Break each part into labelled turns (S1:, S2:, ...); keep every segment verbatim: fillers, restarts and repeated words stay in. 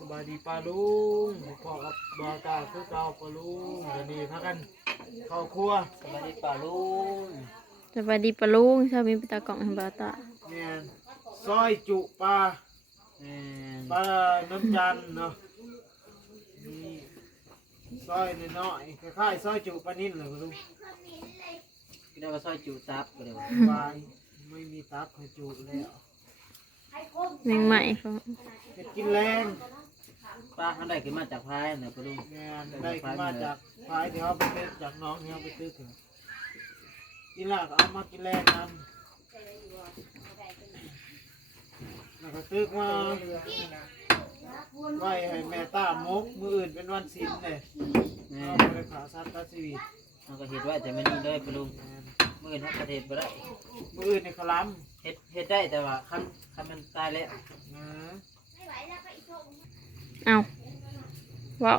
S1: บายดีปลาลุงพอกับบาตาคือเก่าปลาลุงเดี๋ยวนี้พักกันเข้าครัวสบายดีปลาลุง
S2: สวัสดีปะลุงชาวมีปตากล่องแห่งบาตา
S1: แม่นซอยจุปลาแม่นปลาน้ำจันทร์เนาะนี่ซอยน้อยๆคล้ายๆซอยจุปลานิ่นเลยปลาลุง
S3: กินได้ก็ซอยจูตับก็ได้
S1: วายไม่มีตับให้จุแล้ว
S2: แมงใหม่เขา
S1: เฮ็ดกินแรง
S3: ป้าเขาได้ขึ้นมาจากพายเนี่ยปะลุง
S1: แม่นได้ขึ้นมาจากพายที่เขาไปซื้อจากน้องที่เขาไปซื้อถึงกินแล้วก็เอามากินแรงนำแล้วก็ตึกมาไว้ให้แม่ตามกมืออื่นเป็นวันศีลเลย
S3: แม่
S1: เอาไปผ่าสัตว์ตัดชีวิต
S3: เขาก็เห็ดไว้แต่ไม่นี่เลยปะลุงมื่อนี้เขาเห็ดไปได้
S1: มืออื่นในคลัม
S3: เห็ดเห็ดได้แต่ว่าคันคันมันตายแล้ว
S1: นะ
S2: เอาว้าว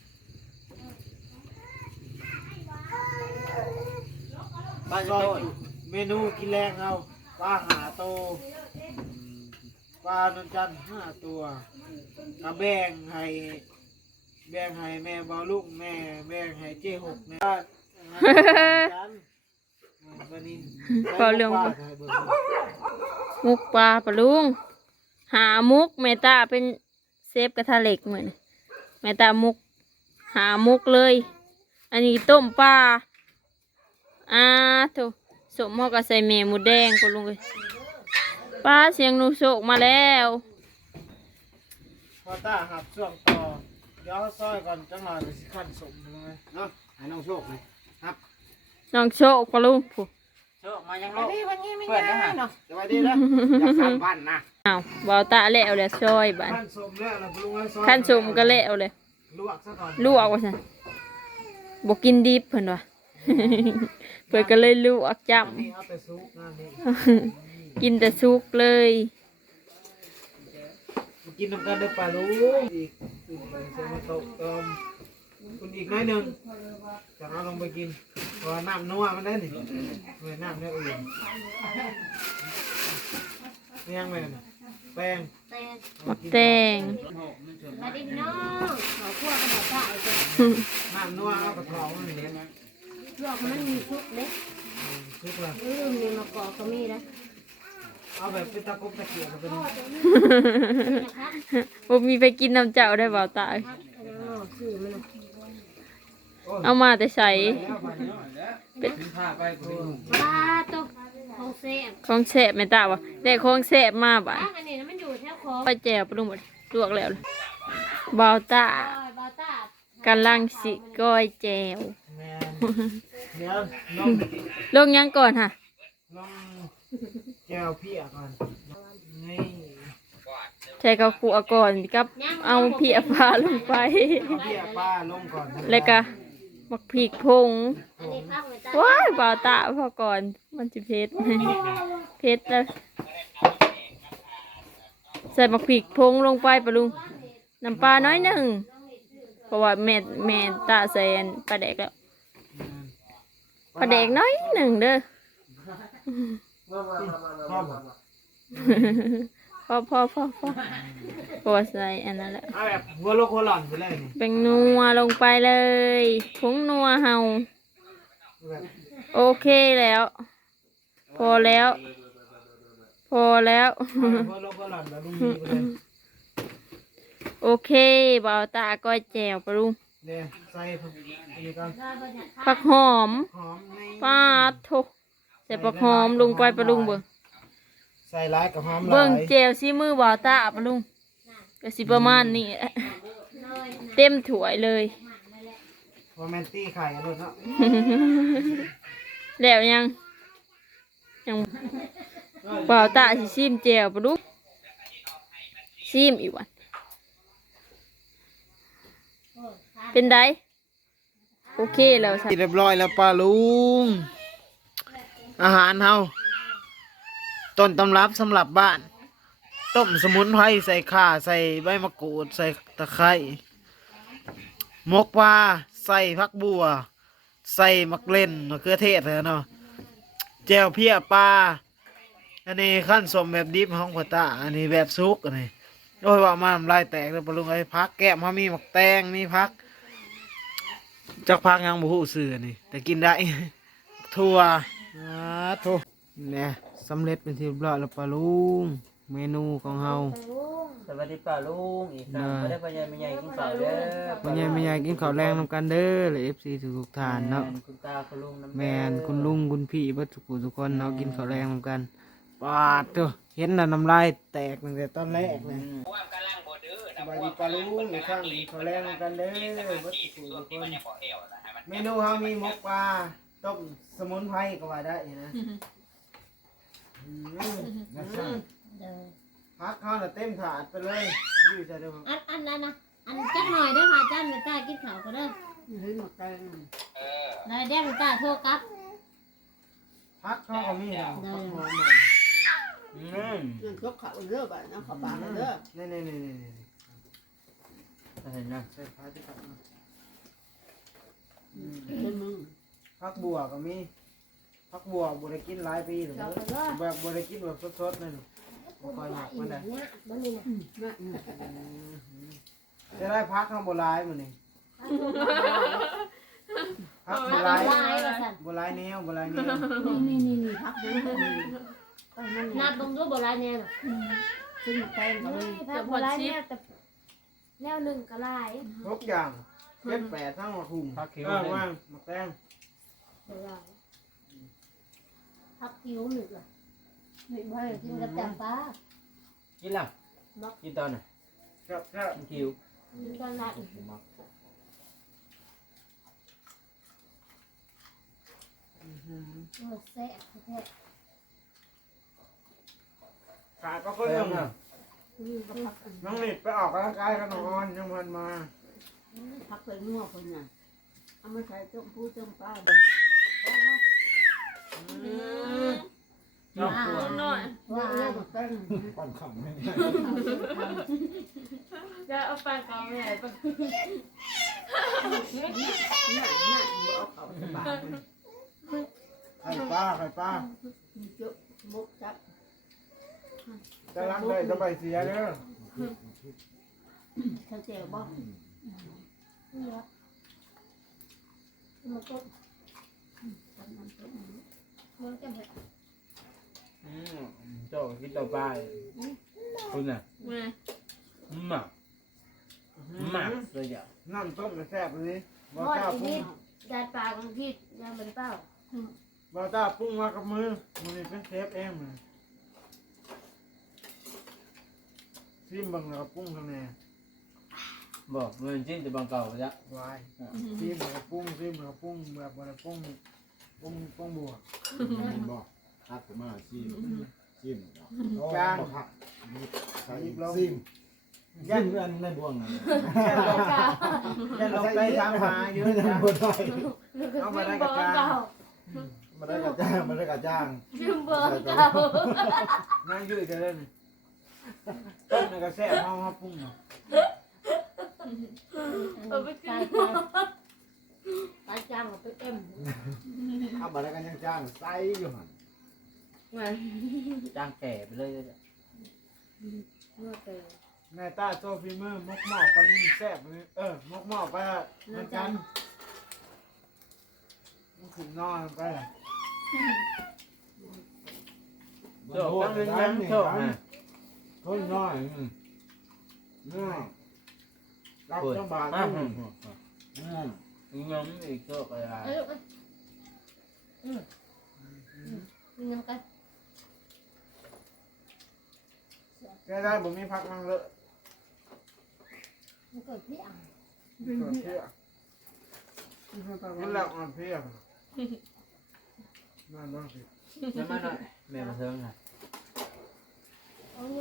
S3: บ้าน
S1: ซ
S3: จะ
S1: อย
S3: โตย
S1: เมนูกินแรงเอาปลาหาโตปลาโนนจันทร์ห้าตัวกระแบ่งให้แบ่งให้แม่บอลูกแม่แบ่งให้เจ้หกเนี่ยวันนี้
S2: พอเรื่องมุกปลาปะลุงหามุกเมตาเป็นเซฟกระทะเหล็กเหมือนเมตามุกหามุกเลย อันนี้ต้มปลาอ่าถูกสมหอกระใส่เมหมูแดงปะลุงเลยปลาเสียงหนูโศกมาแล้ว
S1: พอตาหับช่วงต่อเดี๋ยวซอยก่อนจังหวะจะขั้นสมเลยเนาะให้น้องโชคเลยครับ
S2: น้องโชคปะลุงผู้
S3: โชคมายังโลกเปิดนะฮะ
S1: สวัสดีนะอยากทำบ้านนะ
S2: อ้าวบาวตาแล้วเลยซอยบ้าน
S1: ขั้นสมแล้วเราปรุงให้ซอย
S2: ขั้นสมก็แล้วเลย
S1: ลวกซะก่อน
S2: ลวกว่าซั่นบ่กินดิบเพิ่นว่า เพิ่นก็เลยลวกจ้
S1: นี่เอาแต่ซุปนะนี่
S2: ำ กินแต่ซุกเลย
S1: มากินน้ำกันเด้อปลาลูกอีกขึ้นไปใส่มาโต๊ะเติมคุณอีกน้อยหนึ่งจะเอาลงไปกินเพราะว่าน้ำนัวมันได้นี่เมื่อน้ำเนี่ยอื่นเลี้ยงไปน่ะแป้ง
S2: มักแตง
S4: มาดิน้องขอพวกกระบอกได้จ้ะ
S1: น้ำนัวเอากระเพรามันเลี้ยง
S4: ลวกมันมีซุปเล็ก
S1: ซุปละ
S4: เออมีมะกอกก็มีนะ
S1: เอาแบบเป็นตะกุบตะเกียบมาเป็น
S4: นะครับ
S2: บ่มีไปกินน้ำเจ้าได้บ่าวตา
S4: ครับแล้วก็คือมันนะ
S2: เอามาแต่ใส่
S3: เป็นผ้าไปปะลุง
S4: ปลาตุ๊กของเซ่บ
S2: ของแซ่บแม่ตาว่าได้ของแซ่บมาบ่า
S4: อ่ะอันนี้นะมันอยู่แถวคอ
S2: ไปแจ่วปรุงหมดลวกแล้วเลยบ่าวตา
S4: ซอยบาต้าก
S2: ำลังสิก้อยแจ่ว
S1: แม่เดี๋ยวลง
S2: ลงยังก่อนค่ะ
S1: ลงแก้วพี่อ่ะก่อนนี่
S2: ใช้ข้าวคั่วก่อนกับเอาเพียปลาลงไป
S1: เอาพี่อ่ะป้าลงก่อน
S2: แล้วก็มักพริกพง
S4: อันนี้ข้าวไว้ต้า
S2: ว้ายบ่าวตาพอก่อนมันจะเผ็ด เผ็ดแล้วใส่มักพริกพงลงไปปะลุงน้ำปลาน้อยหนึ่งเพราะว่าแม่แม่ตาใส่อันปลาแดกแล้วปลาแดกน้อยหนึ่งเด้อ
S1: พ่อบอก
S2: พอพอพอพอเพราะว่าใส่อันนั้นแหละ
S1: เอาแบบหัวโลโคหล่อนไปเลยนี่
S2: เป็นนัวลงไปเลยผงนัวเฮา
S1: แบบ
S2: โอเคแล้ว พอแล้ว พอแล้ว
S1: หัวโลโคหล่อนแบบลุงมีไปเลย
S2: โอเคบ่าวตาก้อยแจ่วปะลุง
S1: เนี่ยใส่ผักอันนี้ก่อน
S2: ผักหอม
S1: หอมนี่
S2: ปาดโถใส่ผักหอมลงไปปะลุงเบิ่ง
S1: ใส่ร้ายกับหอมหลา
S2: เบิ่ง
S1: ย
S2: แจ่วซีมือบ่าวตาปะลุงก็สิประมาณนี้แหละเต็มถ้วยเลย
S1: โรแมนตี้ไข่กันด้วยเนาะ
S2: แล้วยังยังบ่าวตาสิชิมแจ่วปะลุงชิมอีกวันเป็นไดโอเคแล้วค่ะ
S1: เรียบร้อยแล้วป้าลุงอาหารเฮาต้นตำรับสำหรับบ้าน ต้มสมุนไพรใส่ข่าใส่ใบมะกรูดใส่ตะไคร้หมกปลาใส่ผักบัว ใส่มักเล่นมะเขือเทศเลยเนาะแจ่วเพี้ยปลาอันนี้ขั้นสมแบบดิบของพ่อตาอันนี้แบบซุกอันนี้โอ้ยว่ามาน้ำลายแตกเลยปะลุงไอ้พักแก้มเขามีหมักแตงมีพักจักพักยังบ่ฮู้ซื่อนี่แต่กินได้ ทั่วอ่าทั่วเนี่ยสำเร็จเป็นที่เรียบร้อยแล้วปะลุงเมนูของเฮา
S3: สวัสดีป้าลุงอีกครั้งไม่ได้พ่อใหญ่แม่ใหญ่กินข้าวเด้อ
S1: วันนี้แม่ยายกินข้าวแรงนำกันเด้อเลย เอฟ ซี ทุกๆท่านเนาะ
S3: แม่คุณตาคุณลุงน้ำ
S1: แม่นคุณลุงคุณพี่เบิดทุกผู้ทุกคนเนาะกินข้าวแรงนำกันปาดเด้อเห็นน่ะน้ำลายแตกตั้งแต่ตอนแรกเลย สบายดีปลาลุงอีกครั้งกินข้าวแรงนำกันเด้อเบิดทุกผู้ทุกคนเมนูเฮามีหมกปลาต้มสมุนไพรก็ว่าได้นะอืมนะจ๊ะ
S4: เด้อ
S1: พักเฮาน่ะเต็มถาดไปเลยอยู่ใส่เด้อ
S4: อันอันนั้นนะอันจักหน่อยเด้อค่ะจ้าแม่ตากินข้าวก็เด้อ
S5: เฮ้ยหมดแตง
S4: ได้เด้อแม่ตาโทรกลับ
S1: พักเฮาก็มีแล้วพักหอมเลย
S3: อืม
S5: ยังยกเขาเลิกอ่ะน้ำขาวปลาเลิก
S1: นี่นี่นี่นี่นี่
S3: เห็นนะ
S1: ใส่ผ้าที่ขับมา
S5: เป็นมึง
S1: พักบัวก็มีพักบัวบัวได้กินหลายปีหรือ
S4: เรา
S1: เป
S4: ไป
S1: ล่า
S4: เลย
S1: แบบบัวได้กินแบบสดๆนั่นบ่ค่อยหมักมันได้
S4: เนี่ยบ่นี่นะ
S5: น่ะ
S1: จะได้พักข้างบัวลายมื้อนี้พักบัว
S4: ลา
S1: ลาย
S4: ยว่าซั่น
S1: บัวลายแนวบัวลายแนว
S5: นี่นี่นี่พักนะ
S4: นัดเบิ่งดูบ่ลายแน่น่ะ
S5: ขึ้นหมดแตงก็เลย
S4: ถ้าบ่ลายแน่แต่แนวหนึงก็ลาย
S1: ทุกอย่างเจ็ดแปดทั้งหมดหุ่ม
S3: พักคิว
S1: เออว่างหมักแตง
S4: บ่ลายพักคิ้วหนึงล่ะนี่บ่ได้กินกับจับปลา
S3: กินแล้วกินตอนน่ะ
S1: ครับครับ
S3: กินคิว
S4: กินตอนละ
S1: อื้อหือ
S4: โอ้แซ่บแท้
S1: ขาดก็ก็
S3: เพิ่
S1: ยั
S3: ม
S1: ง
S3: นะ
S4: อืมพัก
S1: น้องนิดไปออกกำลังกายกันนอนยังพันมา
S5: พักเลยงัวคนน่ะเอามาใส่ต้มผู้ต้มปลา
S1: อืมเนาะ
S2: หน่อย
S5: ว่าหมดแตง
S6: ก่อนขำไม่
S2: จะเอาไปก่อนแม่ไป
S5: น่ะน่ะเอาเขาปลา
S1: ไข่ปลาไข่ปลา
S5: เยอะมุกจับ
S1: จะรักเลยจะไปเสียเด้อ
S5: เขาเจียวบ่
S4: นี่ครับมันก็มันจะแบบ
S3: อืมเจ้ากินต่อไปคุณน่ะ
S2: แม่
S3: หมักหมักเลยอ่ะ
S1: น้ำต้มแซ่บเลยบ่
S4: ทอด
S1: เจ้า
S4: อีก
S1: ปรุ
S4: นิ
S1: ง
S4: ดยายปลาของพี่ยายมันเปล่า
S1: บ่เจ้าปรุงมากับมือมันนี่เป็นเชฟเองเลยซิมเบังแล้วก็ปรุงข้างใน
S3: บอกเงินจิ้นจะบังเก่าไปจ้ะ
S1: วายซิมแล้วก็ปรุงซิมแล้วก็ปรุงแบบบ่ได้ปรุงปรุงปรุงบวก
S6: บอกทักมาซิมซิม
S1: จาง
S6: ผักใส่ซิมซิมอันในบ่วงนะ
S1: อย่าลงไปทำหาเยอะ
S6: ไม่
S1: จั
S6: ทำ
S1: ง
S6: บ่ได้
S1: เอามาได้กระจาง
S6: มาได้กระจ้างมาได้กระจ้าง
S4: ลืมเบอร์เก่า
S1: นั่งยืดจะเล่นต้มในกระแซ่บเฮาเฮาปรุงเนาะ
S2: เอาไปกิน
S4: ปลาจางเอาไปเอ็ม
S6: เอามาได้กันยังจ้างใส่อยู่หัน
S2: แม่
S3: จ้างแก่ไปเลยจ้ะ
S4: เมื่อเกิด
S1: แม่ตาโซฟีมือมกหม้อปลานิ่มแซ่บเลยเออมกหม้อปลาเหมือนกันมันขึ้นนอนไป
S3: โจ้ตั้งเงินยังโจ้ฮะ
S6: คนน้อยนี่รับจังบาท
S3: อ่ะ
S6: นี่
S3: อืมเงินอีกโจ้ไปละ
S4: เอ้ยอืมกินน้ำกัน
S1: แกได้บ่มีพักนั่งเลอะ
S4: มันเกิดที่อ่าง
S1: เกิดเพี้ยมันแล้วอ่อนเพี้ยนั่นบ้างสิ
S3: น้ำมันหน่อยแม่มาเทิงค่ะ
S4: เอานี่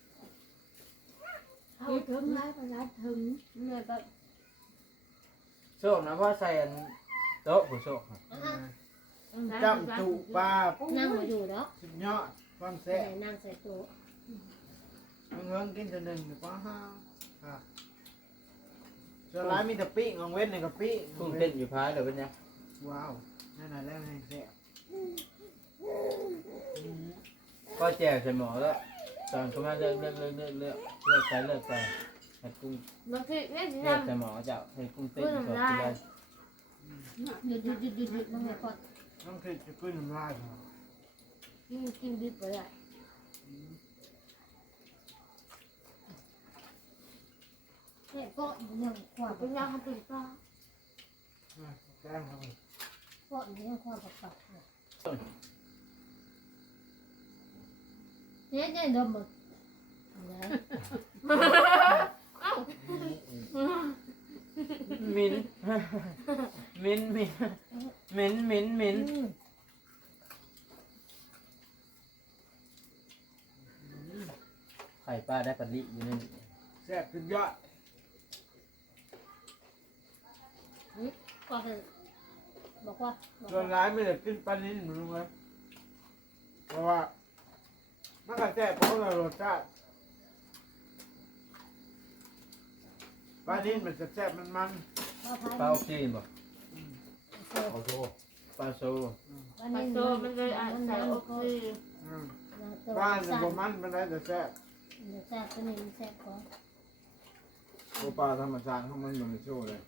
S5: เขาถึงไรไปไรถึง
S4: เมื่อแบบ
S3: โจ้นะว่าใส่อันโต๊ะผู้โจ้ค่ะ
S1: จำจุปลาปุ๊บ
S4: นั่งมาอยู่เนาะ
S1: สุดยอดความ
S4: แต่
S1: แซ่บ
S4: นั่งใส่โต๊ะ
S1: มันเฮิงกินแต่หนึ่งหรือเปล่าฮะครับส่วนร้ายมีแต่ปิ้งของเว้นในกับปิ้ง
S3: กุ้งเต้นอยู่พายเดี๋ยวเป็นยัง
S1: ว้าวนั่นน่ะแล้วแห้งแซ่บ
S3: ก็แจกใส่หมอแล้วตอนเขามาเลิกเลิกเลิกเลิกเลิกเลิกไปเลิกไปให้กุ้ง
S4: บางทีเนี่ยสิ
S3: เลิก
S4: ทำ
S3: แต่หมอเจ้าให้กุ้งเต้นก่อนกินเลย
S4: หยุดหยุดหยุดหยุดหยุดมันไม่พอ
S6: ต้องคิดจะขึ้นน้ำลายเหรอ
S4: กินกินดิบไปเลยเนี่ยก็ยังกว่าเป็นยาทำเป็นปลา
S6: แกล้งเขา
S4: ก็ยังความปักปักเนี่ยเนี่ยดมหมด
S3: มินมินมินมินมินมินไข่ปลาได้ปลาลิอยู่นี่
S6: แซ่บสุดยอด
S4: ก็คือบอกว่า
S6: ส่วนร้ายไม่ได้กินปลาลิ้นมึงรู้ไหมเพราะว่ามันก็แซ่บเพราะเรารสชาติปลาลิ้นมันจะแซ่บมันมัน
S4: ข้าวไทย
S3: ปลาโอเคบ่
S6: เอาโทษ
S3: ปลาโซ
S4: วันนี้มันเลยอ่ะใส่อบซี
S6: อืมบ้านมันบ่มันมันได้แต่แซ่บ
S4: แซ่บตัวนี้มันแซ่บกว่า
S6: โอปลาธรรมชาติของมันมันไม่โชว์เลย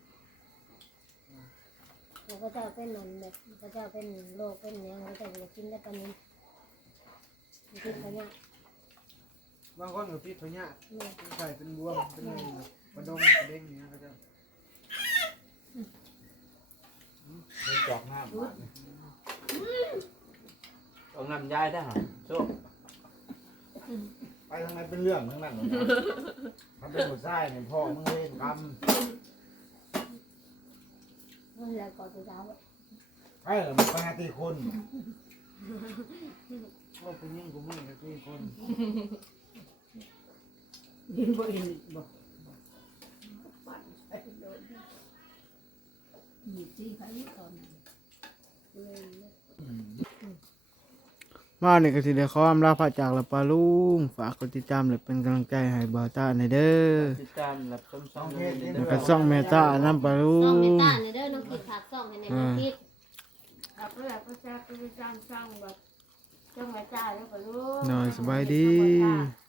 S4: แล้วก็จะเป็นหนุนแบบก็จะเป็นโรคเป็นอย่างก็จะอยากกินได้ปานนี้กินไปเนี่ย
S6: บางคนก็พิษพญาธิ
S4: เนี่ย
S6: ใส่เป็นบวมเป็นกระดงกระเด้งอย่างเงี้ยก็จะเป็นจอกห้าม
S3: เอาน้ำยายได้หรอโซ
S6: ไปทางไหนเป็นเรื่องทั้งนั้นทำเป็นหัวไส้เนี่ยพ่อมึงเล่นก
S4: นั่นแหละก่อนจะเช้า
S6: ำไอ้เหรอมันแปดตีคนก็เป็นยิ่งกูมึงแปดตีคน
S5: ยินบ่อินบ่มีที่ใครตอนนั้น
S1: มาเนี่ยก็สิได้ขออำลาพระจากละปาลุงฝากกดติดตามและเป็นกำลังใจให้บ่าวตาในเด้อ
S3: ติดตามรับชมช่อง
S1: แล้วก็ซ่องแม่ตาน้ำปลาลุ
S4: ซ่องเม
S1: ง
S4: ตาในเด้อน้องคิดผักซ่องให้ในน้องคิดเอาไปแบบก็แซ่บไปจ้างช่างแบบช่างไว้จ้าแล้วก็รู้
S1: หน่อยสบายดี